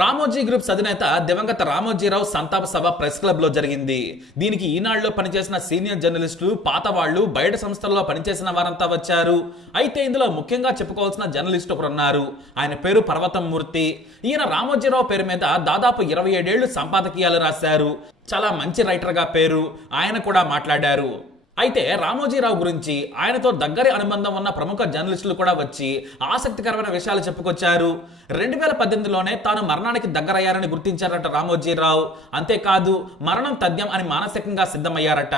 Ramoji groups అధినేత దివంగత రామోజీరావు సంతాప సభ ప్రెస్ క్లబ్లో జరిగింది. దీనికి ఈనాడులో పనిచేసిన సీనియర్ జర్నలిస్టులు పాత వాళ్ళు బయట సంస్థల్లో పనిచేసిన వారంతా వచ్చారు. అయితే ఇందులో ముఖ్యంగా చెప్పుకోవాల్సిన జర్నలిస్ట్ ఒకరు ఉన్నారు ఆయన పేరు పర్వతం మూర్తి. ఈయన రామోజీరావు పేరు మీద దాదాపు ఇరవై ఏడేళ్ళు సంపాదకీయాలు రాశారు. చాలా మంచి రైటర్గా పేరు. ఆయన కూడా మాట్లాడారు. అయితే రామోజీరావు గురించి ఆయనతో దగ్గరి అనుబంధం ఉన్న ప్రముఖ జర్నలిస్టులు కూడా వచ్చి ఆసక్తికరమైన విషయాలు చెప్పుకొచ్చారు. రెండు వేల పద్దెనిమిదిలోనే తాను మరణానికి దగ్గరయ్యారని గుర్తించారట రామోజీరావు. అంతేకాదు మరణం తథ్యం అని మానసికంగా సిద్ధమయ్యారట.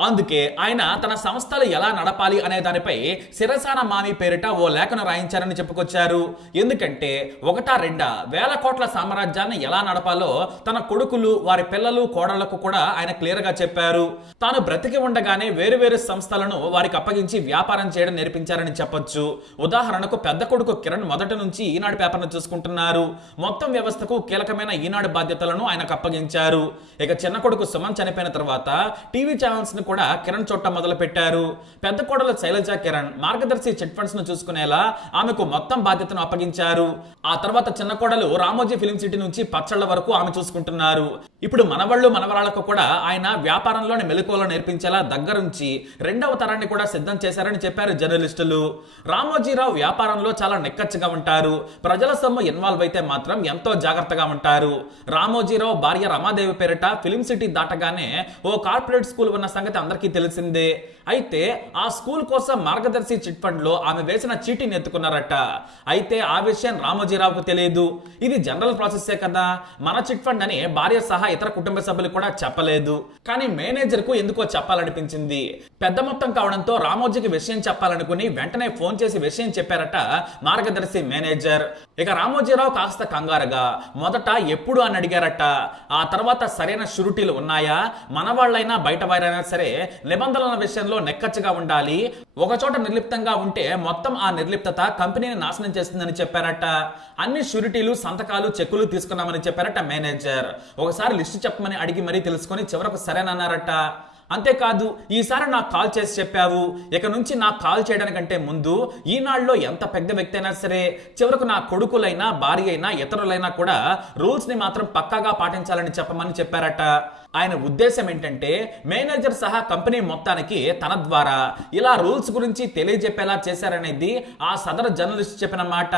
అందుకే ఆయన తన సంస్థలు ఎలా నడపాలి అనే దానిపై శిరసాన మామి పేరిట ఓ లేఖను రాయించారని చెప్పుకొచ్చారు. ఎందుకంటే ఒకటా రెండా వేల కోట్ల సామ్రాజ్యాన్ని ఎలా నడపాలో తన కొడుకులు వారి పిల్లలు కోడళ్ళకు కూడా ఆయన క్లియర్గా చెప్పారు. తాను బ్రతికి ఉండగానే వేరు వేరు సంస్థలను వారికి అప్పగించి వ్యాపారం చేయడం నేర్పించారని చెప్పొచ్చు. ఉదాహరణకు పెద్ద కొడుకు కిరణ్ మొదటి నుంచి ఈనాడు పేపర్ను చూసుకుంటున్నారు. మొత్తం వ్యవస్థకు కీలకమైన ఈనాడు బాధ్యతలను ఆయనకు అప్పగించారు. ఇక చిన్న కొడుకు సుమన్ చనిపోయిన తర్వాత టీవీ ఛానల్స్ కూడా కూడా కిరణ్ చోట మొదలు పెట్టారు పెద్ద కోడలు శైలజ కిరణ్ మార్గదర్శి చిట్ ఫండ్స్ను చూసుకునేలా ఆమెకు మొత్తం బాధ్యతను అప్పగించారు. ఆ తర్వాత చిన్న కోడలు రామోజీ ఫిలిం సిటీ నుంచి పచ్చళ్ళ వరకు ఆమె చూసుకుంటున్నారు. ఇప్పుడు మనవళ్ళు మనవరాళ్ళకు కూడా ఆయన వ్యాపారంలోని మెలకువలు నేర్పించేలా దగ్గరుంచి రెండవ తరాన్ని కూడా సిద్ధం చేశారని చెప్పారు జర్నలిస్టులు. రామోజీరావు వ్యాపారంలో చాలా నెక్కచ్చిగా ఉంటారు. ప్రజల సొమ్ము ఇన్వాల్వ్ అయితే మాత్రం ఎంతో జాగ్రత్తగా ఉంటారు. రామోజీరావు భార్య రమాదేవి పేరిట ఫిలిం సిటీ దాటగానే ఓ కార్పొరేట్ స్కూల్ ఉన్న సంగతి అందరికీ తెలిసిందే. అయితే ఆ స్కూల్ కోసం మార్గదర్శి చిట్ ఫండ్లో ఆమె వేసిన చీటీని ఎత్తుకున్నారట. అయితే ఆ విషయం రామోజీరావుకు తెలియదు. ఇది జనరల్ ప్రాసెసే కదా. మన చిట్ ఫండ్ అని భార్య సహా ఇతర కుటుంబ సభ్యులు కూడా చెప్పలేదు. కానీ మేనేజర్కు ఎందుకో చెప్పాలనిపించింది. పెద్ద మొత్తం కావడంతో రామోజీకి విషయం చెప్పాలనుకుని వెంటనే ఫోన్ చేసి విషయం చెప్పారట మార్గదర్శి మేనేజర్. ఇక రామోజీరావు కాస్త కంగారుగా మొదట ఎప్పుడు అని అడిగారట? ఆ తర్వాత సరైన షూరిటీలు ఉన్నాయా? మన వాళ్ళైనా బయట వారైనా సరే నిబంధనల విషయంలో నెక్కచ్చగా ఉండాలి. ఒక చోట నిర్లిప్తంగా ఉంటే మొత్తం ఆ నిర్లిప్తత కంపెనీని నాశనం చేస్తుందని చెప్పారట. అన్ని షూరిటీలు సంతకాలు చెక్కులు తీసుకున్నామని చెప్పారట మేనేజర్. ఒకసారి లిస్టు చెప్పమని అడిగి మరీ తెలుసుకొని చివరకు సరేనన్నారట. అంతేకాదు ఈసారి నాకు కాల్ చేసి చెప్పావు. ఇక నుంచి నాకు కాల్ చేయడానికంటే ముందు ఈనాడులో ఎంత పెద్ద వ్యక్తి అయినా సరే చివరకు నా కొడుకులైనా భార్య అయినా ఇతరులైనా కూడా రూల్స్ని మాత్రం పక్కాగా పాటించాలని చెప్పమని చెప్పారట. ఆయన ఉద్దేశం ఏంటంటే మేనేజర్ సహా కంపెనీ మొత్తానికి తన ద్వారా ఇలా రూల్స్ గురించి తెలియజెప్పేలా చేశారనేది ఆ సదరు జర్నలిస్ట్ చెప్పిన మాట.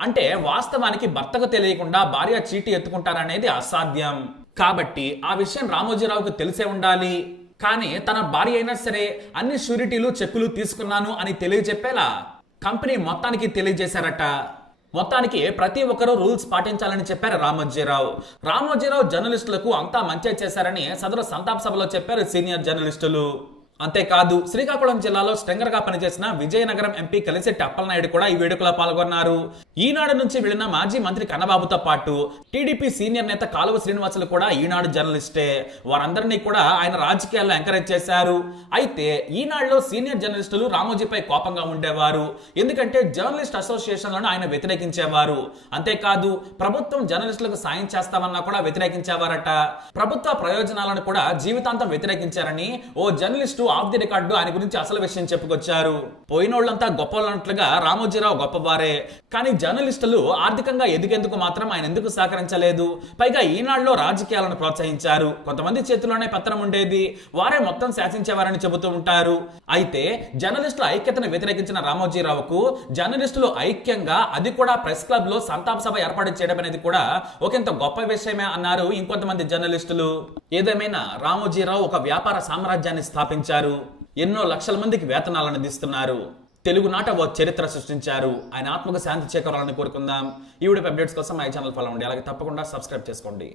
అంటే వాస్తవానికి భర్తకు తెలియకుండా భార్య చీటీ ఎత్తుకుంటారనేది అసాధ్యం. కాబట్టి ఆ విషయం రామోజీరావుకు తెలిసే ఉండాలి. కానీ తన భార్య అయినా సరే అన్ని షూరిటీలు చెక్కులు తీసుకున్నాను అని తెలియజెప్పేలా కంపెనీ మొత్తానికి తెలియజేశారట. మొత్తానికి ప్రతి ఒక్కరూ రూల్స్ పాటించాలని చెప్పారు రామోజీరావు. రామోజీరావు జర్నలిస్టులకు అంతా మంచి చేశారని సదరు సంతాప సభలో చెప్పారు సీనియర్ జర్నలిస్టులు. అంతేకాదు శ్రీకాకుళం జిల్లాలో స్ట్రెంగర్గా పనిచేసిన విజయనగరం ఎంపీ కలిసి అప్పలనాయుడు కూడా ఈ వేడుకలో పాల్గొన్నారు. ఈనాడు నుంచి వెళ్ళిన మాజీ మంత్రి కన్నబాబుతో పాటు టీడీపీ సీనియర్ నేత కాలువ శ్రీనివాసులు కూడా ఈనాడు జర్నలిస్టే. వారందరినీ కూడా ఆయన రాజకీయాల్లో ఎంకరేజ్ చేశారు. అయితే ఈనాడులో సీనియర్ జర్నలిస్టులు రామోజీపై కోపంగా ఉండేవారు. ఎందుకంటే జర్నలిస్ట్ అసోసియేషన్లను ఆయన వ్యతిరేకించేవారు. అంతేకాదు ప్రభుత్వం జర్నలిస్టులకు సాయం చేస్తామన్నా కూడా వ్యతిరేకించేవారట. ప్రభుత్వ ప్రయోజనాలను కూడా జీవితాంతం వ్యతిరేకించారని ఓ జర్నలిస్టు ఆఫ్ ది రికార్డు ఆయన గురించి అసలు విషయం చెప్పుకొచ్చారు. పోయినోళ్ళంతా గొప్పలన్నట్లుగా రామోజీరావు గొప్పవారే. కానీ జర్నలిస్టులు ఆర్థికంగా ఎదిగేందుకు మాత్రం ఆయన ఎందుకు సహకరించలేదు? పైగా ఈనాడులో రాజకీయాలను ప్రోత్సహించారు. కొంతమంది చేతిలోనే పత్రం ఉండేది. వారే మొత్తం శాసించేవారని చెబుతూ ఉంటారు. అయితే జర్నలిస్టుల ఐక్యతను వ్యతిరేకించిన రామోజీరావుకు జర్నలిస్టులు ఐక్యంగా అది కూడా ప్రెస్ క్లబ్లో సంతాప సభ ఏర్పాటు చేయడం అనేది కూడా ఒకంత గొప్ప విషయమే అన్నారు ఇంకొంతమంది జర్నలిస్టులు. ఏదేమైనా రామోజీరావు ఒక వ్యాపార సామ్రాజ్యాన్ని స్థాపించారు. ఎన్నో లక్షల మందికి వేతనాలను అందిస్తున్నారు. తెలుగునాట ఓ చరిత్ర సృష్టించారు. ఆయన ఆత్మకు శాంతి చేకూరాలని కోరుకుందాం. ఈ వీడియో అప్డేట్స్ కోసం మా ఛానల్ ఫాలో అండి అలాగే తప్పకుండా సబ్స్క్రైబ్ చేసుకోండి.